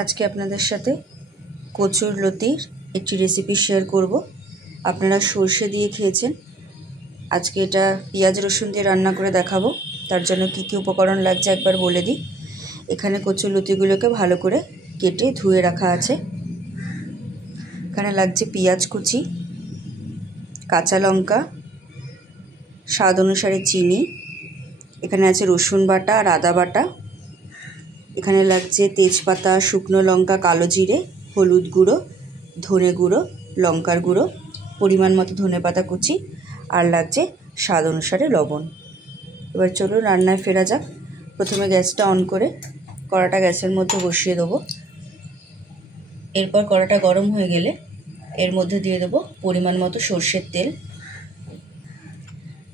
আজকে আপনাদের সাথে কচুর লতির একটি রেসিপি শেয়ার করব। আপনারা সরষে দিয়ে খেয়েছেন, আজকে এটা পেঁয়াজ রসুন দিয়ে রান্না করে দেখাবো। তার জন্য কি কি উপকরণ লাগছে একবার বলে দিই। এখানে কচুর লতিগুলোকে ভালো করে কেটে ধুয়ে রাখা আছে। এখানে লাগছে পেঁয়াজ কুচি, কাঁচা লঙ্কা, স্বাদ অনুসারে চিনি, এখানে আছে রসুন বাটা আর আদা বাটা, এখানে লাগছে তেজপাতা, শুকনো লঙ্কা, কালো জিরে, হলুদ গুঁড়ো, ধনে গুঁড়ো, লঙ্কার গুঁড়ো, পরিমাণ মতো ধনেপাতা কুচি, আর লাগছে স্বাদ অনুসারে লবণ। এবার চলুন রান্নায় ফেরা যাক। প্রথমে গ্যাসটা অন করে কড়াটা গ্যাসের মধ্যে বসিয়ে দেবো। এরপর কড়াটা গরম হয়ে গেলে এর মধ্যে দিয়ে দেবো পরিমাণ মতো সর্ষের তেল।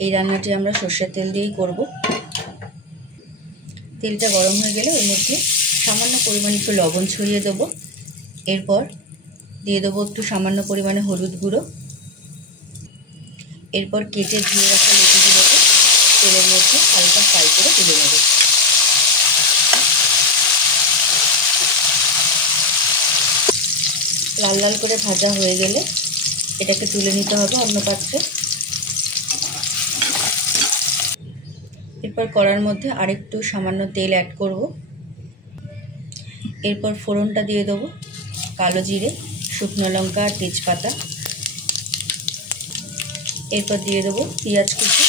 এই রান্নাটি আমরা সর্ষের তেল দিয়েই করব। তেলটা গরম হয়ে গেলে এর মধ্যে সামান্য পরিমাণে একটু লবণ ছড়িয়ে দেবো। এরপর দিয়ে দেবো একটু সামান্য পরিমাণে হলুদ গুঁড়ো। এরপর কেটে ধুয়ে রাখা লতিগুলোকে তেলের মধ্যে হালকা ফ্রাই করে তুলে নেব। লাল লাল করে ভাজা হয়ে গেলে এটাকে তুলে নিতে হবে অন্য পাত্রে। এরপর কড়ার মধ্যে আরেকটু সামান্য তেল অ্যাড করব। এরপর ফোড়নটা দিয়ে দেবো কালো জিরে, শুকনো লঙ্কা আর তেজপাতা। এরপর দিয়ে দেবো পেঁয়াজ কুচি।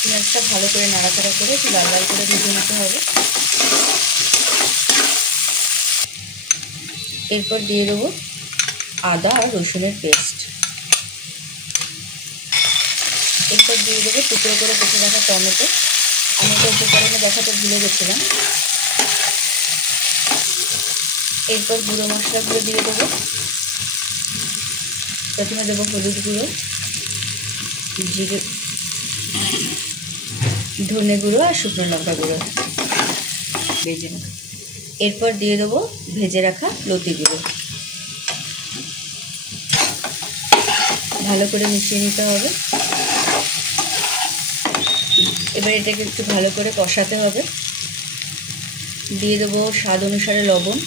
পেঁয়াজটা ভালো করে নাড়াচাড়া করে একটু লাল লাল করে ভেজে নিতে হবে। এরপর দিয়ে দেবো আদা আর রসুনের পেস্ট। এরপর দিয়ে দেবো টুকরো করে কেটে রাখা টমেটো। আমি এটা উপকরণে দেখাতে ভুলে গেছিলাম। এরপর গুঁড়ো মশলাগুলো দিয়ে দেবো। প্রথমে দেবো হলুদ গুঁড়ো, জিরে, ধনে গুঁড়ো আর শুকনো লঙ্কা গুঁড়ো ভেজে নেব। এরপর দিয়ে দেবো ভেজে রাখা লতিগুলো। ভালো করে মিশিয়ে নিতে হবে। এবার এটাকে একটু ভালো করে কষাতে হবে। দিয়ে দেবো স্বাদ অনুসারে লবণ।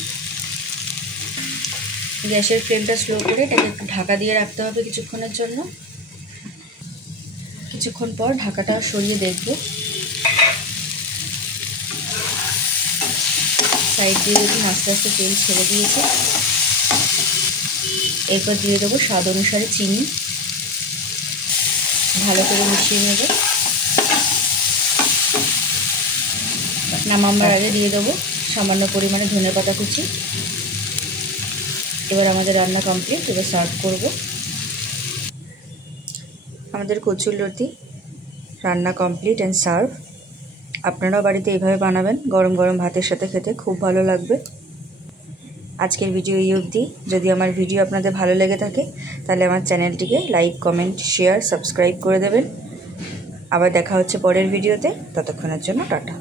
গ্যাসের ফ্লেমটা স্লো করে এটাকে একটু ঢাকা দিয়ে রাখতে হবে কিছুক্ষণের জন্য। কিছুক্ষণ পর ঢাকাটা সরিয়ে দেখব। সাইড দিয়ে দেখুন আস্তে আস্তে তেল ছেড়ে দিয়েছে। এরপর দিয়ে দেবো স্বাদ অনুসারে চিনি। ভালো করে মিশিয়ে নেব। নামাবার আগে দিয়ে দেবো সামান্য পরিমাণে ধনেপাতা কুচি। এবার আমাদের রান্না কমপ্লিট। এবার সার্ভ করব। আমাদের কচুর লতি রান্না কমপ্লিট অ্যান্ড সার্ভ। আপনারাও বাড়িতে এইভাবে বানাবেন, গরম গরম ভাতের সাথে খেতে খুব ভালো লাগবে। আজকের ভিডিও এই অবধি। যদি আমার ভিডিও আপনাদের ভালো লেগে থাকে তাহলে আমার চ্যানেলটিকে লাইক, কমেন্ট, শেয়ার, সাবস্ক্রাইব করে দেবেন। আবার দেখা হচ্ছে পরের ভিডিওতে। ততক্ষণের জন্য টাটা।